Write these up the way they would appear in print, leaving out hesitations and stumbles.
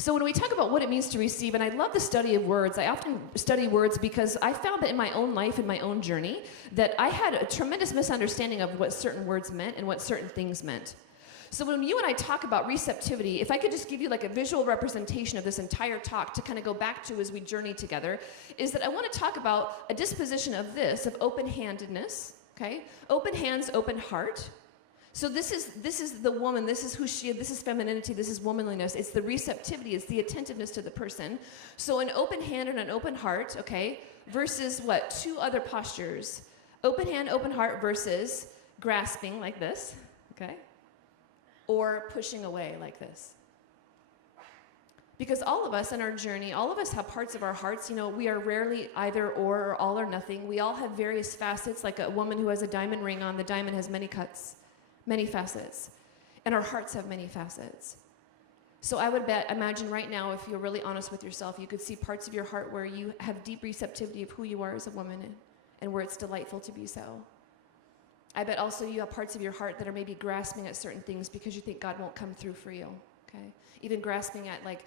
So when we talk about what it means to receive, and I love the study of words, I often study words because I found that in my own life, in my own journey, that I had a tremendous misunderstanding of what certain words meant and what certain things meant. So when you and I talk about receptivity, if I could just give you like a visual representation of this entire talk to kind of go back to as we journey together, is that I want to talk about a disposition of this, of open-handedness, okay? Open hands, open heart. So this is the woman, this is who she is, this is femininity, this is womanliness. It's the receptivity, it's the attentiveness to the person. So an open hand and an open heart, okay, versus what? Two other postures. Open hand, open heart versus grasping like this, okay? Or pushing away like this. Because all of us in our journey, all of us have parts of our hearts, you know, we are rarely either or all or nothing. We all have various facets, like a woman who has a diamond ring on, the diamond has many cuts, many facets. And our hearts have many facets. So I would imagine right now, if you're really honest with yourself, you could see parts of your heart where you have deep receptivity of who you are as a woman and where it's delightful to be so. I bet also you have parts of your heart that are maybe grasping at certain things because you think God won't come through for you, okay? Even grasping at like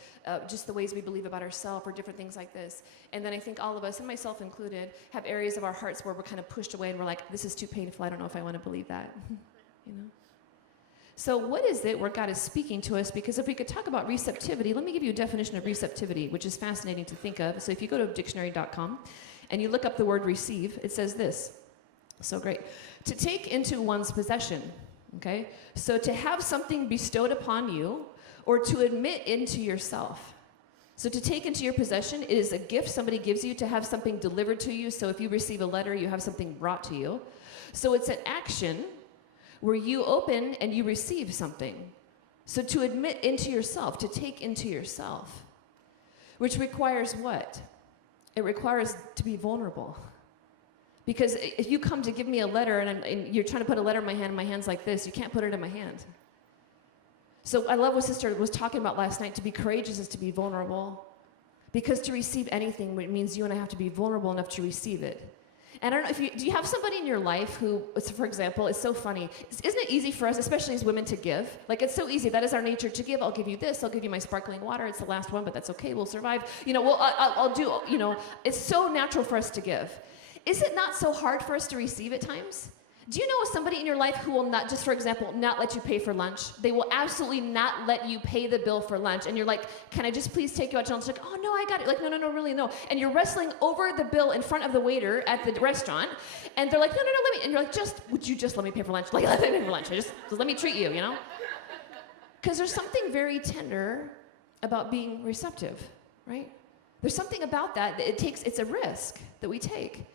just the ways we believe about ourselves or different things like this. And then I think all of us, and myself included, have areas of our hearts where we're kind of pushed away and we're like, this is too painful, I don't know if I want to believe that, you know? So what is it where God is speaking to us? Because if we could talk about receptivity, let me give you a definition of receptivity, which is fascinating to think of. So if you go to dictionary.com and you look up the word receive, it says this. So great. To take into one's possession, okay? So to have something bestowed upon you or to admit into yourself. So to take into your possession, it is a gift somebody gives you to have something delivered to you. So if you receive a letter, you have something brought to you. So it's an action where you open and you receive something. So to admit into yourself, to take into yourself, which requires what? It requires to be vulnerable. Because if you come to give me a letter and you're trying to put a letter in my hand's like this, you can't put it in my hand. So I love what Sister was talking about last night. To be courageous is to be vulnerable. Because to receive anything, it means you and I have to be vulnerable enough to receive it. And I don't know, do you have somebody in your life who, for example, it's so funny. Isn't it easy for us, especially as women, to give? Like, it's so easy. That is our nature, to give. I'll give you this. I'll give you my sparkling water. It's the last one, but that's okay. We'll survive. You know, I'll do, you know, it's so natural for us to give. Is it not so hard for us to receive at times? Do you know somebody in your life who will not, just for example, not let you pay for lunch? They will absolutely not let you pay the bill for lunch. And you're like, can I just please take you out to lunch? Like, oh, no, I got it. Like, no, really, no. And you're wrestling over the bill in front of the waiter at the restaurant. And they're like, no, let me. And you're like, would you just let me pay for lunch? Like, let me pay for lunch. Just let me treat you, you know? Because there's something very tender about being receptive, right? There's something about that it's a risk that we take.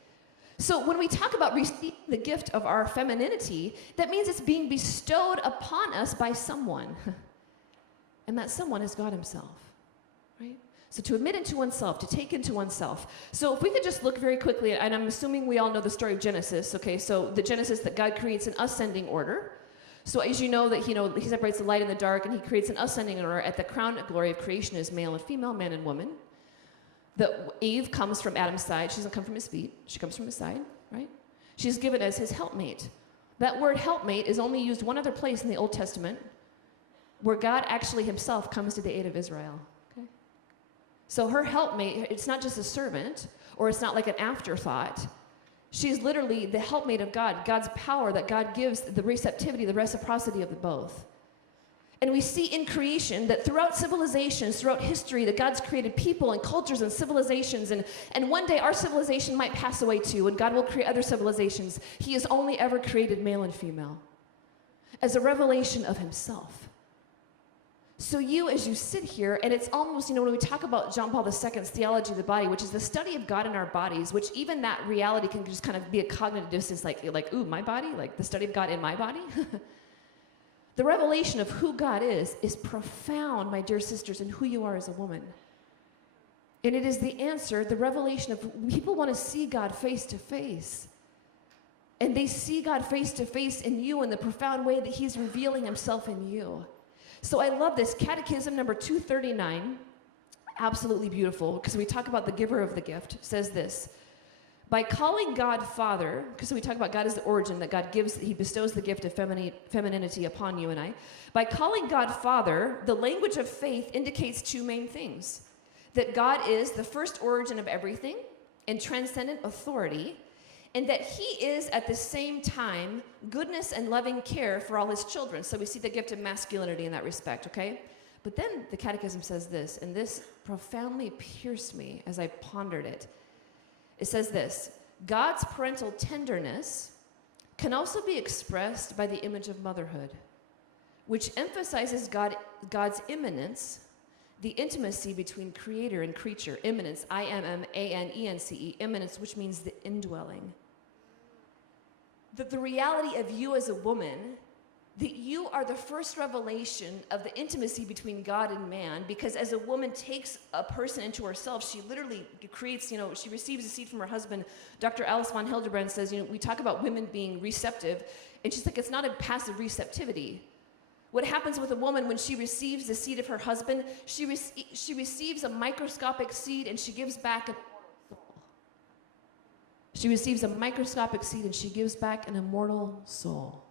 So when we talk about receiving the gift of our femininity, that means it's being bestowed upon us by someone. And that someone is God himself, right? So to admit into oneself, to take into oneself. So if we could just look very quickly, and I'm assuming we all know the story of Genesis, okay? So the Genesis that God creates an ascending order. So as you know that he separates the light and the dark, and he creates an ascending order. At the crown of glory of creation is male and female, man and woman. Eve comes from Adam's side. She doesn't come from his feet. She comes from his side, right? She's given as his helpmate. That word helpmate is only used one other place in the Old Testament where God actually himself comes to the aid of Israel. Okay? So her helpmate, it's not just a servant, or it's not like an afterthought. She's literally the helpmate of God, God's power that God gives, the receptivity, the reciprocity of the both. And we see in creation that throughout civilizations, throughout history, that God's created people and cultures and civilizations, and one day our civilization might pass away too, and God will create other civilizations. He has only ever created male and female as a revelation of himself. So you, as you sit here, and it's almost, when we talk about John Paul II's theology of the body, which is the study of God in our bodies, which even that reality can just kind of be a cognitive distance, like ooh, my body? Like the study of God in my body? The revelation of who God is profound, my dear sisters, in who you are as a woman. And it is the answer, the revelation of people want to see God face to face. And they see God face to face in you in the profound way that he's revealing himself in you. So I love this. Catechism number 239, absolutely beautiful, because we talk about the giver of the gift, says this: By calling God Father, because we talk about God as the origin, that God gives, he bestows the gift of femininity upon you and I. By calling God Father, the language of faith indicates two main things. That God is the first origin of everything and transcendent authority, and that he is at the same time goodness and loving care for all his children. So we see the gift of masculinity in that respect, okay? But then the Catechism says this, and this profoundly pierced me as I pondered it. It says this: God's parental tenderness can also be expressed by the image of motherhood, which emphasizes God's immanence, the intimacy between creator and creature. Immanence, I-M-M-A-N-E-N-C-E, immanence, which means the indwelling. That the reality of you as a woman, that you are the first revelation of the intimacy between God and man, because as a woman takes a person into herself, she literally creates, she receives a seed from her husband. Dr. Alice von Hildebrand says, we talk about women being receptive, and she's like, it's not a passive receptivity. What happens with a woman when she receives the seed of her husband, she receives a microscopic seed and she gives back an immortal soul. She receives a microscopic seed and she gives back an immortal soul.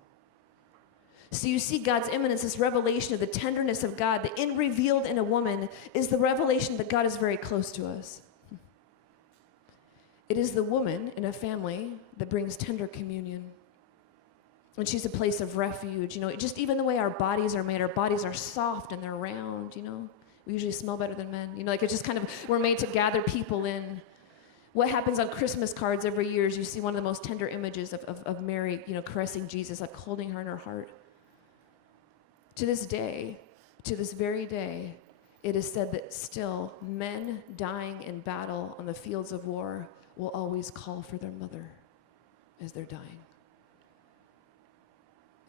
So you see God's immanence, this revelation of the tenderness of God, the revealed in a woman is the revelation that God is very close to us. It is the woman in a family that brings tender communion. And she's a place of refuge, just even the way our bodies are made, our bodies are soft and they're round, We usually smell better than men, it's just kind of, we're made to gather people in. What happens on Christmas cards every year is you see one of the most tender images of Mary, caressing Jesus, like holding her in her heart. To this day, to this very day, it is said that still men dying in battle on the fields of war will always call for their mother as they're dying.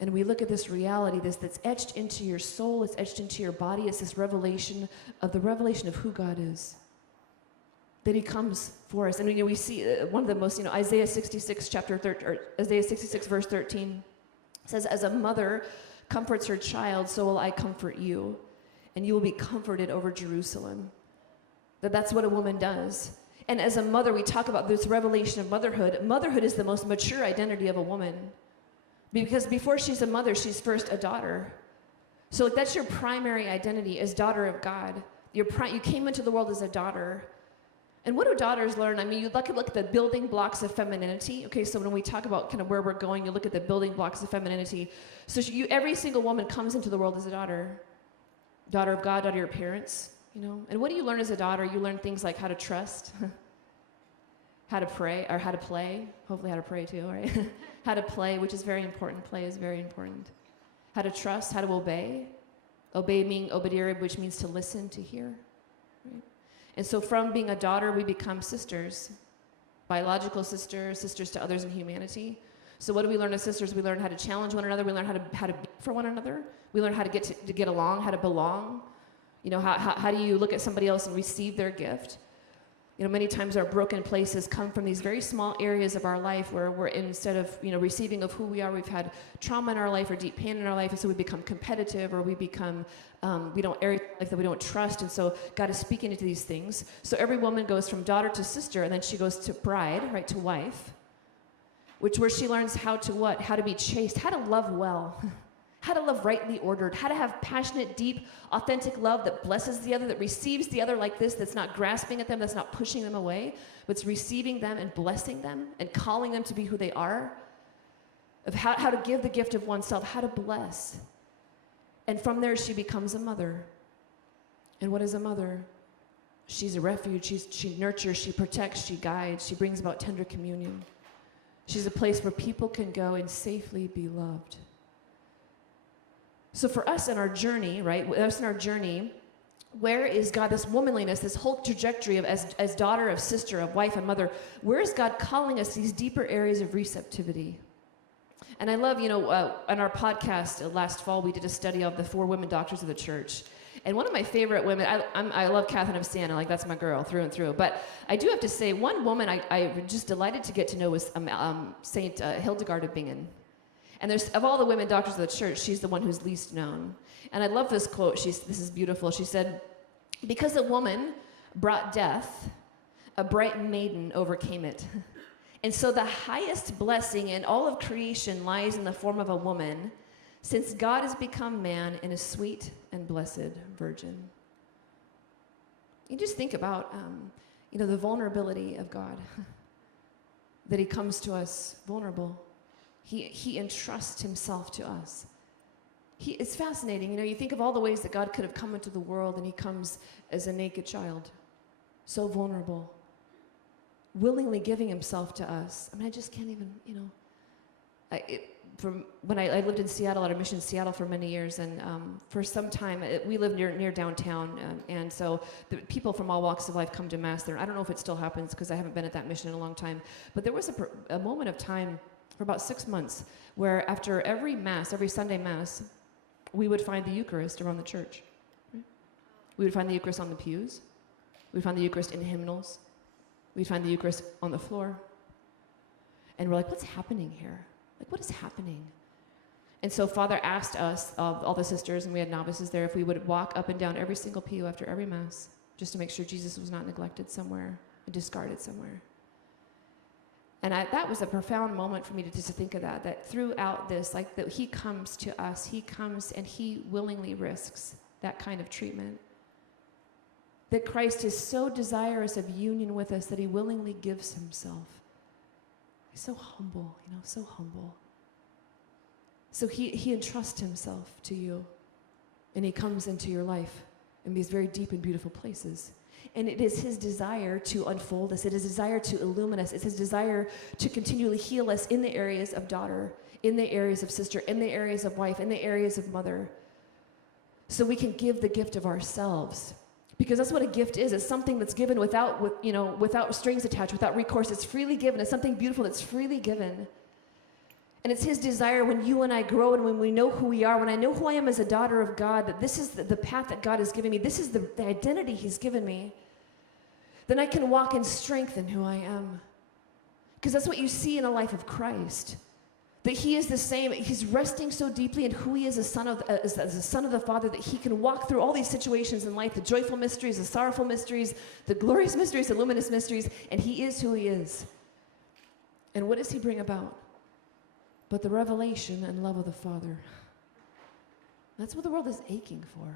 And we look at this reality, that's etched into your soul, it's etched into your body, it's this revelation of who God is. That he comes for us. And we see one of the most, Isaiah 66 verse 13 says, as a mother comforts her child, so will I comfort you, and you will be comforted over Jerusalem. That's what a woman does. And as a mother, we talk about this revelation of motherhood. Motherhood is the most mature identity of a woman, because before she's a mother, she's first a daughter. So that's your primary identity as daughter of God. You came into the world as a daughter. And what do daughters learn? You look at the building blocks of femininity. Okay, so when we talk about kind of where we're going, you look at the building blocks of femininity. So every single woman comes into the world as a daughter. Daughter of God, daughter of your parents, And what do you learn as a daughter? You learn things like how to trust, how to pray, or how to play. Hopefully how to pray too, right? How to play, which is very important. Play is very important. How to trust, how to obey. Obey meaning obedire, which means to listen, to hear. Right? And so from being a daughter, we become sisters, biological sisters, sisters to others in humanity. So what do we learn as sisters? We learn how to challenge one another. We learn how to be for one another. We learn how to get along, how to belong. How do you look at somebody else and receive their gift? Many times our broken places come from these very small areas of our life where we're, instead of, receiving of who we are, we've had trauma in our life or deep pain in our life, and so we become competitive, or we become, we don't trust, and so God is speaking into these things. So every woman goes from daughter to sister, and then she goes to bride, right, to wife, where she learns how to what? How to be chaste, how to love well, how to love rightly ordered, how to have passionate, deep, authentic love that blesses the other, that receives the other like this, that's not grasping at them, that's not pushing them away, but it's receiving them and blessing them and calling them to be who they are, of how to give the gift of oneself, how to bless. And from there, she becomes a mother. And what is a mother? She's a refuge. She nurtures, she protects, she guides, she brings about tender communion. She's a place where people can go and safely be loved. So for us in our journey, right, where is God, this womanliness, this whole trajectory of as daughter, of sister, of wife and mother, where is God calling us these deeper areas of receptivity? And I love, on our podcast last fall, we did a study of the 4 women doctors of the church. And one of my favorite women, I love Catherine of Siena, that's my girl through and through. But I do have to say, one woman I just delighted to get to know was Saint Hildegard of Bingen. And of all the women doctors of the church, she's the one who's least known. And I love this quote. This is beautiful. She said, "Because a woman brought death, a bright maiden overcame it. And so the highest blessing in all of creation lies in the form of a woman, since God has become man in a sweet and blessed virgin. You just think about, the vulnerability of God, that he comes to us vulnerable. He entrusts himself to us. It's fascinating. You think of all the ways that God could have come into the world, and he comes as a naked child, so vulnerable, willingly giving himself to us. I mean, I just can't even, from when I lived in Seattle, at our mission in Seattle for many years, and for some time, we lived near downtown, and so the people from all walks of life come to Mass there. I don't know if it still happens, because I haven't been at that mission in a long time, but there was a moment of time for about 6 months where after every Mass, every Sunday Mass, we would find the Eucharist around the church. We would find the Eucharist on the pews. We'd find the Eucharist in hymnals. We'd find the Eucharist on the floor. And we're like, what's happening here? Like, what is happening? And so Father asked us, all the sisters, and we had novices there, if we would walk up and down every single pew after every Mass, just to make sure Jesus was not neglected somewhere and discarded somewhere. And that was a profound moment for me to just think of that throughout this, like that he comes to us, he comes and he willingly risks that kind of treatment. That Christ is so desirous of union with us that he willingly gives himself. He's so humble, so humble. So he entrusts himself to you, and he comes into your life in these very deep and beautiful places. And it is his desire to unfold us. It is his desire to illumine us. It's his desire to continually heal us in the areas of daughter, in the areas of sister, in the areas of wife, in the areas of mother, so we can give the gift of ourselves. Because that's what a gift is. It's something that's given without strings attached, without recourse. It's freely given. It's something beautiful that's freely given. And it's his desire when you and I grow and when we know who we are, when I know who I am as a daughter of God, that this is the path that God has given me, this is the identity he's given me, then I can walk in strength in who I am. Because that's what you see in the life of Christ. That he is the same. He's resting so deeply in who he is as a son of the Father, that he can walk through all these situations in life, the joyful mysteries, the sorrowful mysteries, the glorious mysteries, the luminous mysteries, and he is who he is. And what does he bring about? But the revelation and love of the Father. That's what the world is aching for.